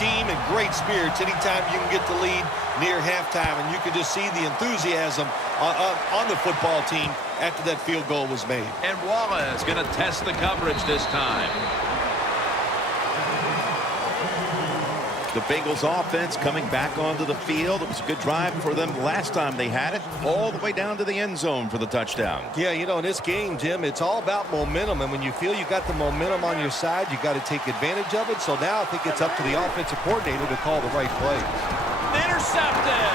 team and great spirits anytime you can get the lead near halftime, and you can just see the enthusiasm on the football team after that field goal was made. And Wallace going to test the coverage this time. The Bengals offense coming back onto the field. It was a good drive for them last time they had it, all the way down to the end zone for the touchdown. Yeah, you know, in this game, Jim, it's all about momentum. And when you feel you got the momentum on your side, you got to take advantage of it. So now I think it's up to the offensive coordinator to call the right plays. Intercepted.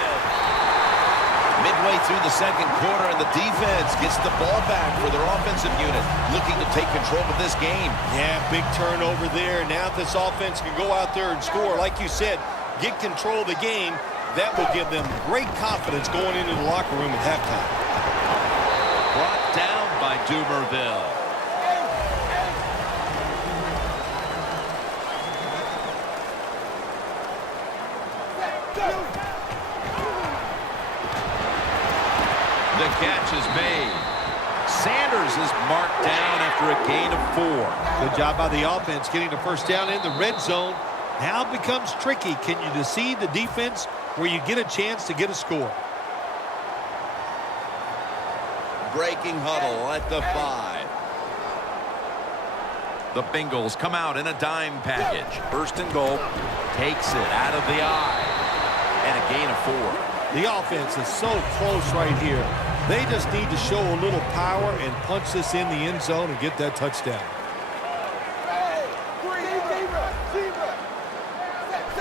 Midway through the second quarter, and the defense gets the ball back for their offensive unit, looking to take control of this game. Yeah, big turnover there. Now if this offense can go out there and score, like you said, get control of the game, that will give them great confidence going into the locker room at halftime. Brought down by Dumerville. The catch is made. Sanders is marked down after a gain of 4. Good job by the offense getting the first down in the red zone. Now it becomes tricky. Can you deceive the defense where you get a chance to get a score? Breaking huddle at the 5. The Bengals come out in a dime package. First and goal. Takes it out of the eye. And a gain of 4. The offense is so close right here. They just need to show a little power and punch this in the end zone and get that touchdown.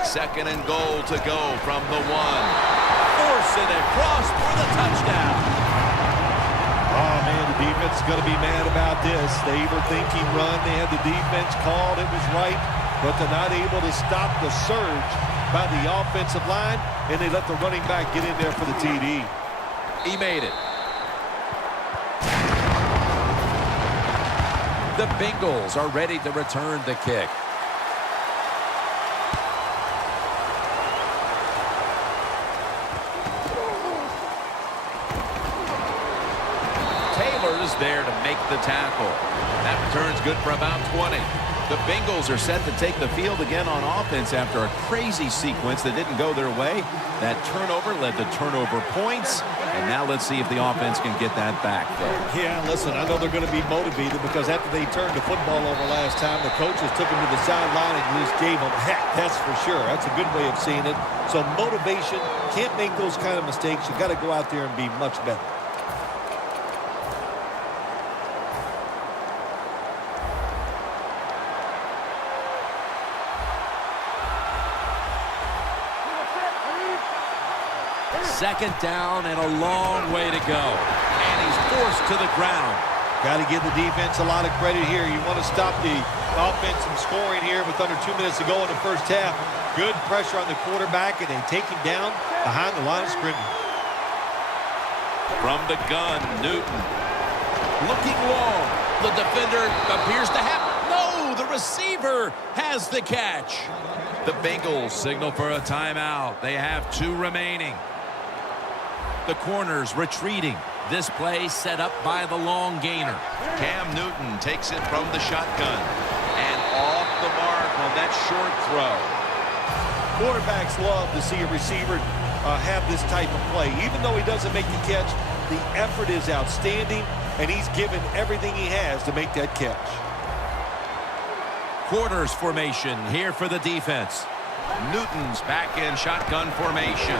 Second and goal to go from the 1. Force it across for the touchdown. Oh, man, the defense is going to be mad about this. They were thinking run. They had the defense called. It was right, but they're not able to stop the surge by the offensive line, and they let the running back get in there for the TD. He made it. The Bengals are ready to return the kick. Taylor's there to make the tackle. That return's good for about 20. The Bengals are set to take the field again on offense after a crazy sequence that didn't go their way. That turnover led to turnover points. And now let's see if the offense can get that back, though. Yeah, listen, I know they're going to be motivated because after they turned the football over last time, the coaches took them to the sideline and just gave them heck, that's for sure. That's a good way of seeing it. So motivation, can't make those kind of mistakes. You got to go out there and be much better. Second down and a long way to go. And he's forced to the ground. Got to give the defense a lot of credit here. You want to stop the offense from scoring here with under 2 minutes to go in the first half. Good pressure on the quarterback, and they take him down behind the line of scrimmage. From the gun, Newton. Looking long. The defender appears to have... No, the receiver has the catch. The Bengals signal for a timeout. They have 2 remaining. The corners retreating. This play set up by the long gainer. Cam Newton takes it from the shotgun. And off the mark on that short throw. Quarterbacks love to see a receiver have this type of play. Even though he doesn't make the catch, the effort is outstanding, and he's given everything he has to make that catch. Quarters formation here for the defense. Newton's back in shotgun formation.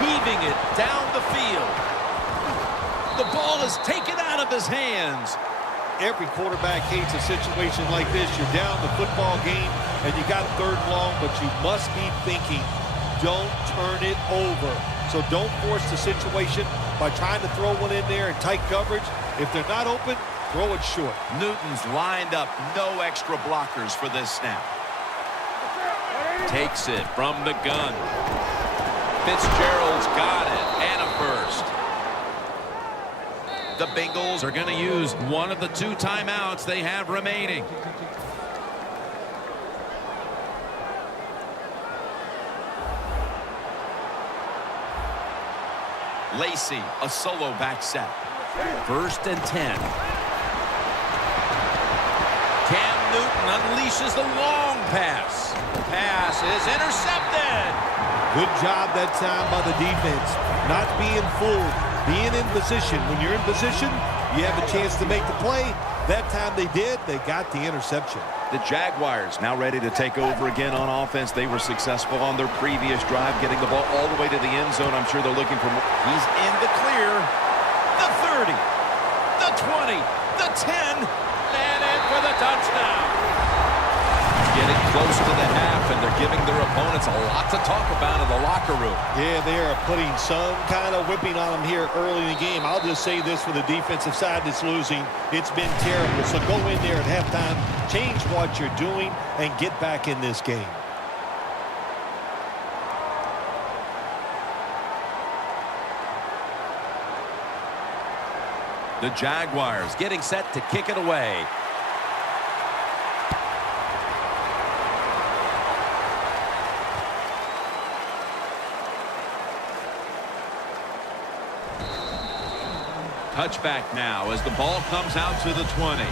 Heaving it down the field. The ball is taken out of his hands. Every quarterback hates a situation like this. You're down the football game, and you got 3rd and long, but you must be thinking, don't turn it over. So don't force the situation by trying to throw one in there in tight coverage. If they're not open, throw it short. Newton's lined up. No extra blockers for this snap. Takes it from the gun. Fitzgerald's got it, and a first. The Bengals are going to use one of the 2 timeouts they have remaining. Lacey, a solo back set. 1st and 10. Cam Newton unleashes the long pass. Pass pass is intercepted. Good job that time by the defense. Not being fooled, being in position. When you're in position, you have a chance to make the play. That time they did. They got the interception. The Jaguars now ready to take over again on offense. They were successful on their previous drive, getting the ball all the way to the end zone. I'm sure they're looking for more. He's in the clear. The 30, the 20, the 10, and in for the touchdown. Getting close to the half, and they're giving their opponents a lot to talk about in the locker room. Yeah, they are putting some kind of whipping on them here early in the game. I'll just say this for the defensive side that's losing. It's been terrible. So go in there at halftime, change what you're doing, and get back in this game. The Jaguars getting set to kick it away. Touchback now as the ball comes out to the 20.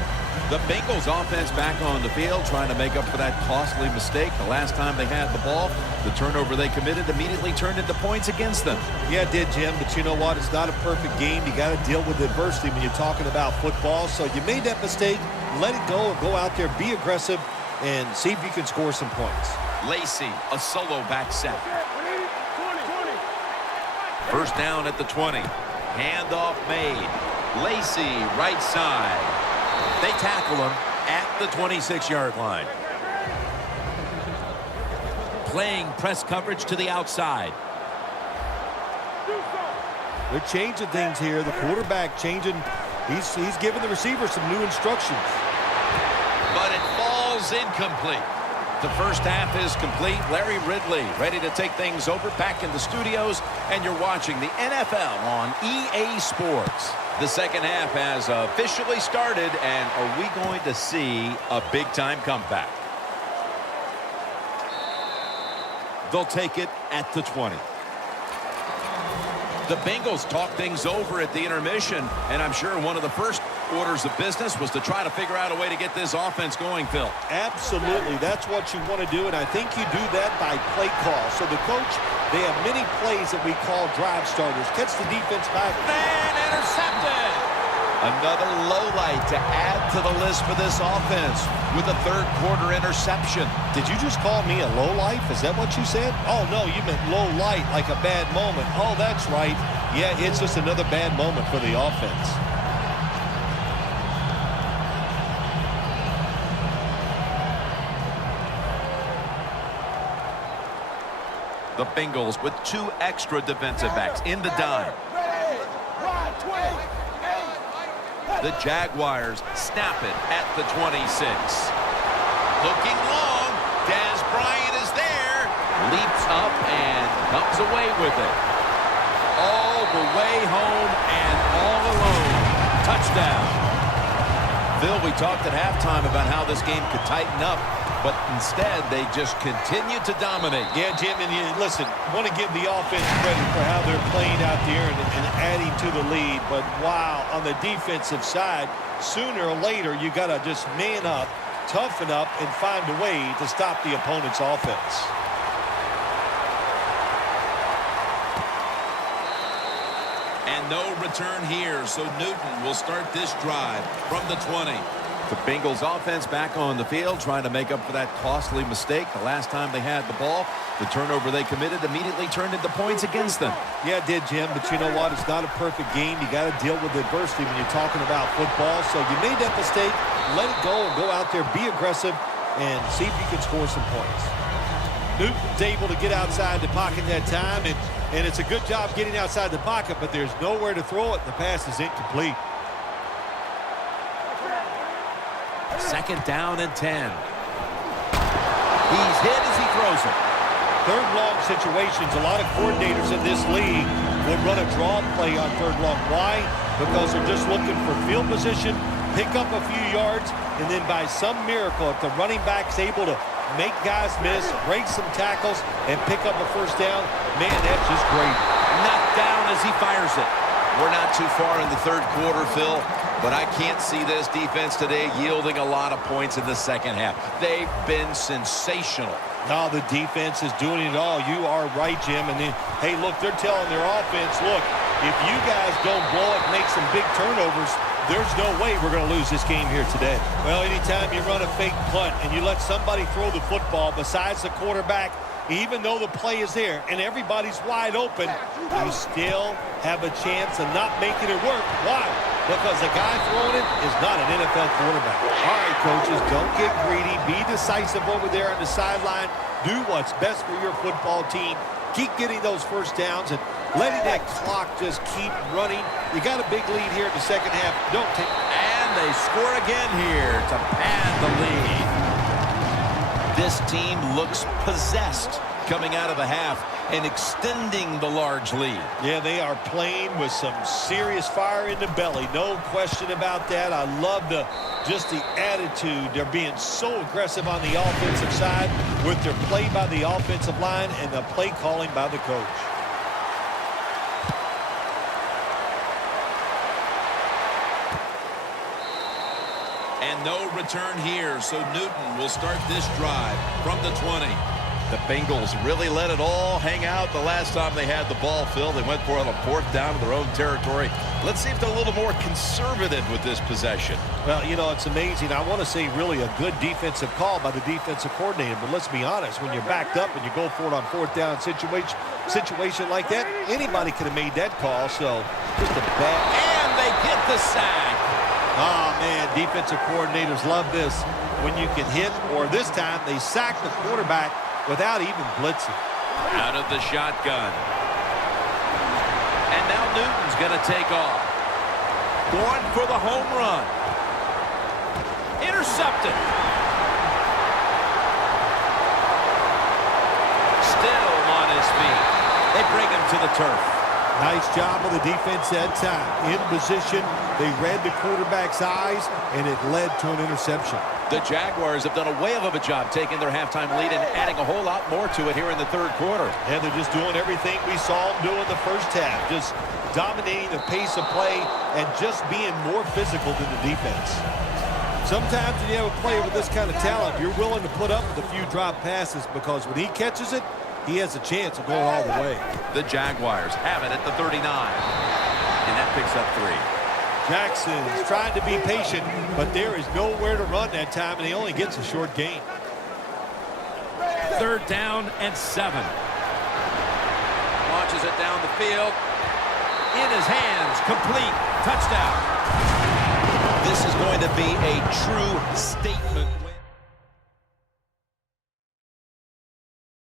The Bengals offense back on the field trying to make up for that costly mistake. The last time they had the ball, the turnover they committed immediately turned into points against them. Yeah, it did, Jim, but you know what? It's not a perfect game. You got to deal with adversity when you're talking about football. So you made that mistake, let it go, and go out there, be aggressive, and see if you can score some points. Lacey, a solo back set. First down at the 20. Handoff made. Lacey, right side. They tackle him at the 26-yard line. Playing press coverage to the outside. They're changing things here. The quarterback changing. He's giving the receiver some new instructions. But it falls incomplete. The first half is complete. Larry Ridley ready to take things over back in the studios, and you're watching the NFL on EA Sports. The second half has officially started, and are we going to see a big-time comeback? They'll take it at the 20. The Bengals talk things over at the intermission, and I'm sure one of the first orders of business was to try to figure out a way to get this offense going, Phil. Absolutely. That's what you want to do, and I think you do that by play call. So the coach, they have many plays that we call drive starters. Catch the defense back. And intercepted. Another low light to add to the list for this offense with a third-quarter interception. Did you just call me a low life? Is that what you said? Oh, no, you meant low light, like a bad moment. Oh, that's right. Yeah, it's just another bad moment for the offense. The Bengals with two extra defensive backs in the dime. The Jaguars snap it at the 26. Looking long. Dez Bryant is there. Leaps up and comes away with it. All the way home and all alone. Touchdown. Phil, we talked at halftime about how this game could tighten up, but instead they just continue to dominate. Yeah, Jim, and listen, want to give the offense credit for how they're playing out there and adding to the lead. But wow, on the defensive side, sooner or later you got to just man up, toughen up, and find a way to stop the opponent's offense. And no return here, so Newton will start this drive from the 20. The Bengals offense back on the field trying to make up for that costly mistake. The last time they had the ball, the turnover they committed immediately turned into points against them. Yeah, it did, Jim, but you know what? It's not a perfect game. You got to deal with adversity when you're talking about football. So you made that mistake, let it go, and go out there, be aggressive, and see if you can score some points. Newton's able to get outside the pocket that time, and it's a good job getting outside the pocket, but there's nowhere to throw it. The pass is incomplete. Second down and 10. He's hit as he throws it. Third long situations, a lot of coordinators in this league will run a draw play on third long. Why? Because they're just looking for field position, pick up a few yards, and then by some miracle, if the running back's able to make guys miss, break some tackles, and pick up a first down, man, that's just great. Knocked down as he fires it. We're not too far in the third quarter, Phil, but I can't see this defense today yielding a lot of points in the second half. They've been sensational. No, the defense is doing it all. You are right, Jim. And then, hey, look, they're telling their offense, look, if you guys don't blow it, make some big turnovers, there's no way we're going to lose this game here today. Well, anytime you run a fake punt and you let somebody throw the football besides the quarterback, even though the play is there and everybody's wide open, you still have a chance of not making it work. Why? Because the guy throwing it is not an NFL quarterback. All right, coaches, don't get greedy. Be decisive over there on the sideline. Do what's best for your football team. Keep getting those first downs and letting that clock just keep running. You got a big lead here in the second half. Don't take. And they score again here to pad the lead. This team looks possessed coming out of the half and extending the large lead. Yeah, they are playing with some serious fire in the belly. No question about that. I love just the attitude. They're being so aggressive on the offensive side with their play by the offensive line and the play calling by the coach. And no return here, so Newton will start this drive from the 20. The Bengals really let it all hang out the last time they had the ball filled. They went for it on a 4th down to their own territory. Let's see if they're a little more conservative with this possession. Well, you know, it's amazing. I want to say really a good defensive call by the defensive coordinator, but let's be honest, when you're backed up and you go for it on 4th down situation like that, anybody could have made that call, so just a bad. And they get the sack. Oh, man, defensive coordinators love this. When you can hit, or this time they sack the quarterback without even blitzing. Out of the shotgun. And now Newton's going to take off. Going for the home run. Intercepted. Still on his feet. They bring him to the turf. Nice job of the defense that time. In position, they read the quarterback's eyes, and it led to an interception. The Jaguars have done a whale of a job taking their halftime lead and adding a whole lot more to it here in the 3rd quarter. And they're just doing everything we saw them do in the first half. Just dominating the pace of play and just being more physical than the defense. Sometimes when you have a player with this kind of talent, you're willing to put up with a few drop passes because when he catches it, he has a chance of going all the way. The Jaguars have it at the 39. And that picks up 3. Jackson's trying to be patient, but there is nowhere to run that time, and he only gets a short gain. 3rd down and 7. Launches it down the field. In his hands, complete. Touchdown. This is going to be a true statement.